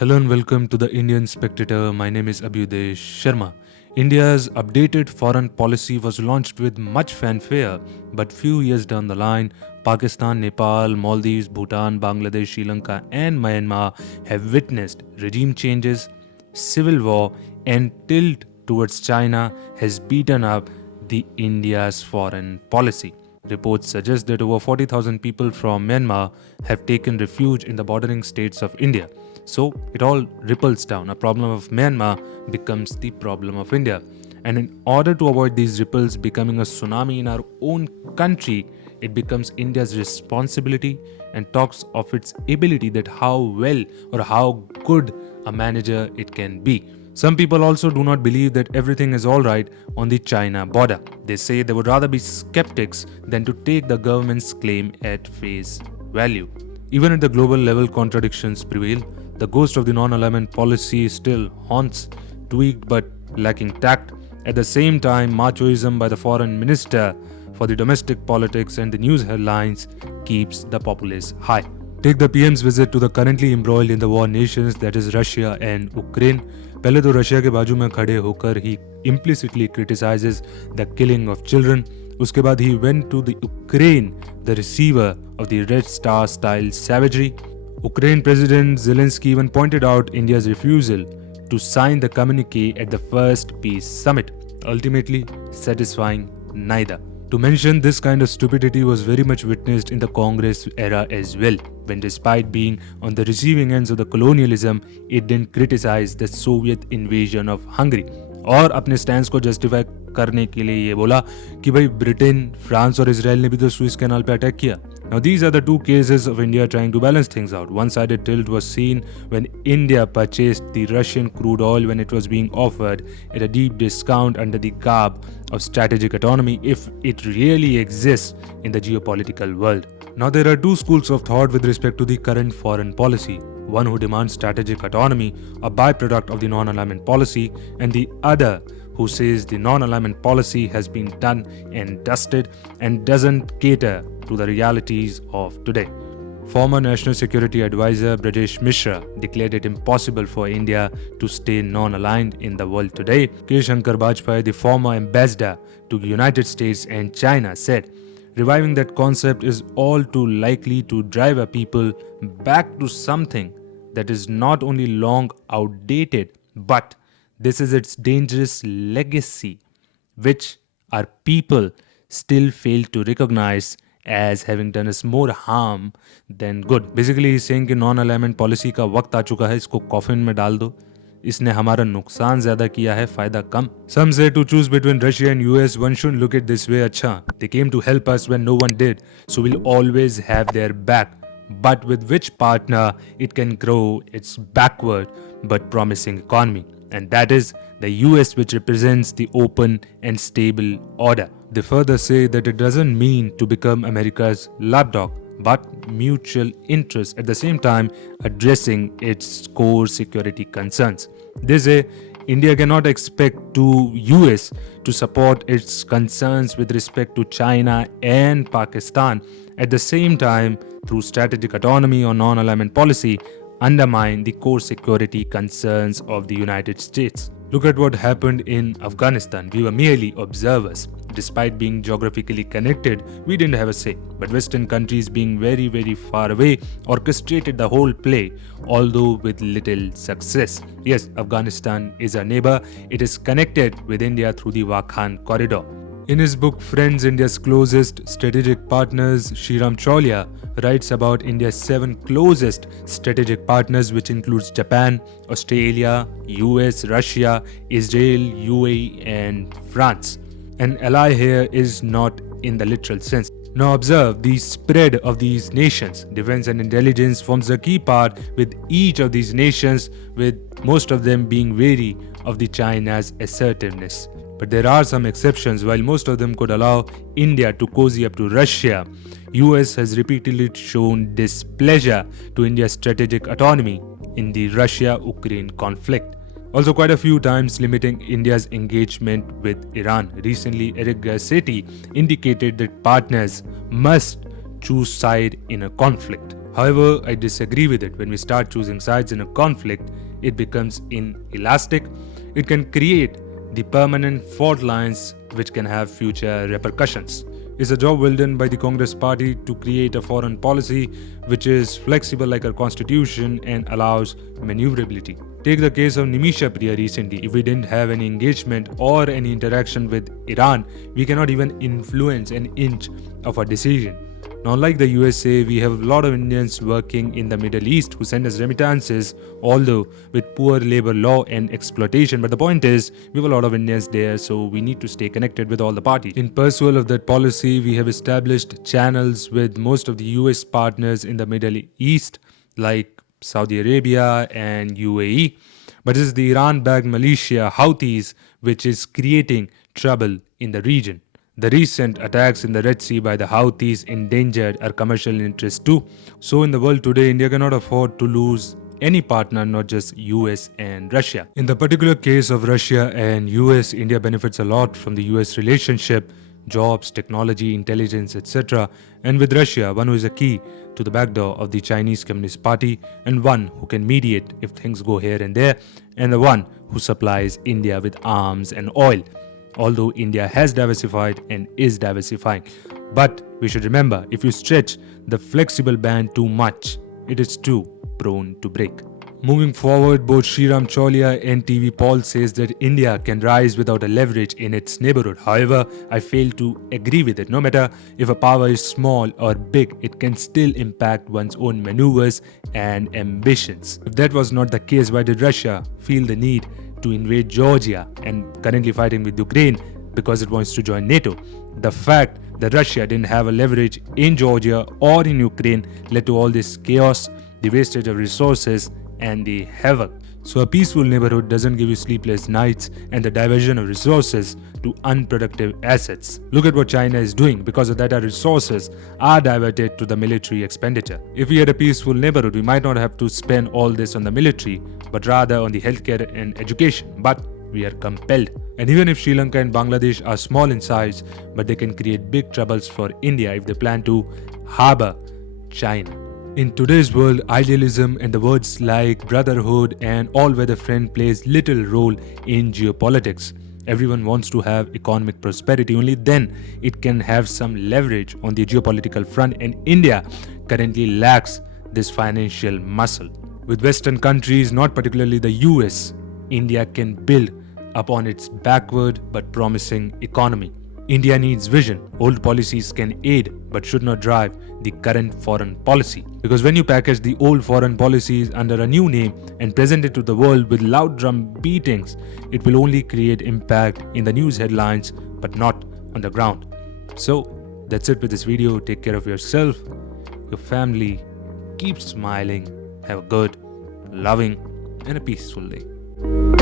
Hello and welcome to the Indian Spectator. My name is Abhyuday Sharma. India's updated foreign policy was launched with much fanfare, but few years down the line, Pakistan, Nepal, Maldives, Bhutan, Bangladesh, Sri Lanka, and Myanmar have witnessed regime changes, civil war, and tilt towards China has beaten up the India's foreign policy. Reports suggest that over 40,000 people from Myanmar have taken refuge in the bordering states of India. So it all ripples down. A problem of Myanmar becomes the problem of India. And in order to avoid these ripples becoming a tsunami in our own country, it becomes India's responsibility and talks of its ability that how well or how good a manager it can be. Some people also do not believe that everything is alright on the China border. They say they would rather be skeptics than to take the government's claim at face value. Even at the global level, contradictions prevail. The ghost of the non-alignment policy still haunts, tweaked but lacking tact. At the same time, machoism by the foreign minister for the domestic politics and the news headlines keeps the populace high. Take the PM's visit to the currently embroiled in the war nations, that is Russia and Ukraine. पहले तो Russia के बाजू में खड़े होकर he implicitly criticizes the killing of children. उसके बाद he went to the Ukraine, the receiver of the Red Star style savagery. Ukraine President Zelensky even pointed out India's refusal to sign the communique at the first peace summit, ultimately satisfying neither. To mention this kind of stupidity was very much witnessed in the Congress era as well, when despite being on the receiving ends of the colonialism, it didn't criticize the Soviet invasion of Hungary. और अपने stance को justify करने के लिए ये बोला कि भाई ब्रिटेन, फ्रांस और इसराइल ने भी तो सुइस कैनाल पे अटैक किया. Now these are the two cases of India trying to balance things out. One-sided tilt was seen when India purchased the Russian crude oil when it was being offered at a deep discount under the garb of strategic autonomy if it really exists in the geopolitical world. Now there are two schools of thought with respect to the current foreign policy. One who demands strategic autonomy, a byproduct of the non-alignment policy, and the other who says the non-alignment policy has been done and dusted and doesn't cater to the realities of today. Former National Security Advisor Brajesh Mishra declared it impossible for India to stay non-aligned in the world today. K. Shankar Bajpai, the former ambassador to the United States and China, said, reviving that concept is all too likely to drive a people back to something that is not only long outdated, but this is its dangerous legacy, which our people still fail to recognize as having done us more harm than good. Basically, he's saying कि non-alignment policy का वक्त आ चुका है, इसको coffin में डाल दो. इसने हमारा नुकसान ज्यादा किया है, फायदा कम. Some say to choose between Russia and US, one shouldn't look at this way. अच्छा, they came to help us when no one did, so we'll always have their back. But with which partner it can grow its backward but promising economy? And that is the US, which represents the open and stable order. They further say that it doesn't mean to become America's lapdog, but mutual interest at the same time addressing its core security concerns. They say India cannot expect to US to support its concerns with respect to China and Pakistan at the same time through strategic autonomy or non-alignment policy undermine the core security concerns of the United States. Look at what happened in Afghanistan. We were merely observers. Despite being geographically connected, we didn't have a say. But Western countries, being very, very far away, orchestrated the whole play, although with little success. Yes, Afghanistan is our neighbor. It is connected with India through the Wakhan corridor. In his book Friends, India's Closest Strategic Partners, Shriram Chaulia writes about India's 7 closest strategic partners, which includes Japan, Australia, US, Russia, Israel, UAE and France. An ally here is not in the literal sense. Now observe the spread of these nations. Defense and intelligence forms a key part with each of these nations, with most of them being wary of the China's assertiveness. But there are some exceptions. While most of them could allow India to cozy up to Russia, US has repeatedly shown displeasure to India's strategic autonomy in the Russia-Ukraine conflict. Also quite a few times limiting India's engagement with Iran. Recently, Eric Garcetti indicated that partners must choose side in a conflict. However, I disagree with it. When we start choosing sides in a conflict, it becomes inelastic. It can create the permanent fault lines which can have future repercussions. It's a job well done by the Congress party to create a foreign policy which is flexible like our constitution and allows maneuverability. Take the case of Nimisha Priya recently. If we didn't have any engagement or any interaction with Iran, we cannot even influence an inch of a decision. Now, unlike the USA, we have a lot of Indians working in the Middle East who send us remittances, although with poor labor law and exploitation. But the point is, we have a lot of Indians there, so we need to stay connected with all the parties. In pursuit of that policy, we have established channels with most of the US partners in the Middle East, like Saudi Arabia and UAE. But it is the Iran-backed militia Houthis which is creating trouble in the region. The recent attacks in the Red Sea by the Houthis endangered our commercial interests too. So in the world today, India cannot afford to lose any partner, not just US and Russia. In the particular case of Russia and US, India benefits a lot from the US relationship, jobs, technology, intelligence, etc. And with Russia, one who is a key to the back door of the Chinese Communist Party, and one who can mediate if things go here and there, and the one who supplies India with arms and oil. Although India has diversified and is diversifying. But we should remember, if you stretch the flexible band too much, it is too prone to break. Moving forward, both Sriram Cholia and TV Paul says that India can rise without a leverage in its neighborhood. However, I fail to agree with it. No matter if a power is small or big, it can still impact one's own maneuvers and ambitions. If that was not the case, why did Russia feel the need to invade Georgia and currently fighting with Ukraine because it wants to join NATO? The fact that Russia didn't have a leverage in Georgia or in Ukraine led to all this chaos, the wastage of resources, and the havoc. So a peaceful neighborhood doesn't give you sleepless nights and the diversion of resources to unproductive assets. Look at what China is doing. Because of that, our resources are diverted to the military expenditure. If we had a peaceful neighborhood, we might not have to spend all this on the military, but rather on the healthcare and education. But we are compelled. And even if Sri Lanka and Bangladesh are small in size, but they can create big troubles for India if they plan to harbor China. In today's world, idealism and the words like brotherhood and all-weather friend plays little role in geopolitics. Everyone wants to have economic prosperity, only then it can have some leverage on the geopolitical front, and India currently lacks this financial muscle. With Western countries, not particularly the US, India can build upon its backward but promising economy. India needs vision. Old policies can aid but should not drive the current foreign policy. Because when you package the old foreign policies under a new name and present it to the world with loud drum beatings, it will only create impact in the news headlines but not on the ground. So that's it with this video. Take care of yourself, your family. Keep smiling. Have a good, loving, and a peaceful day.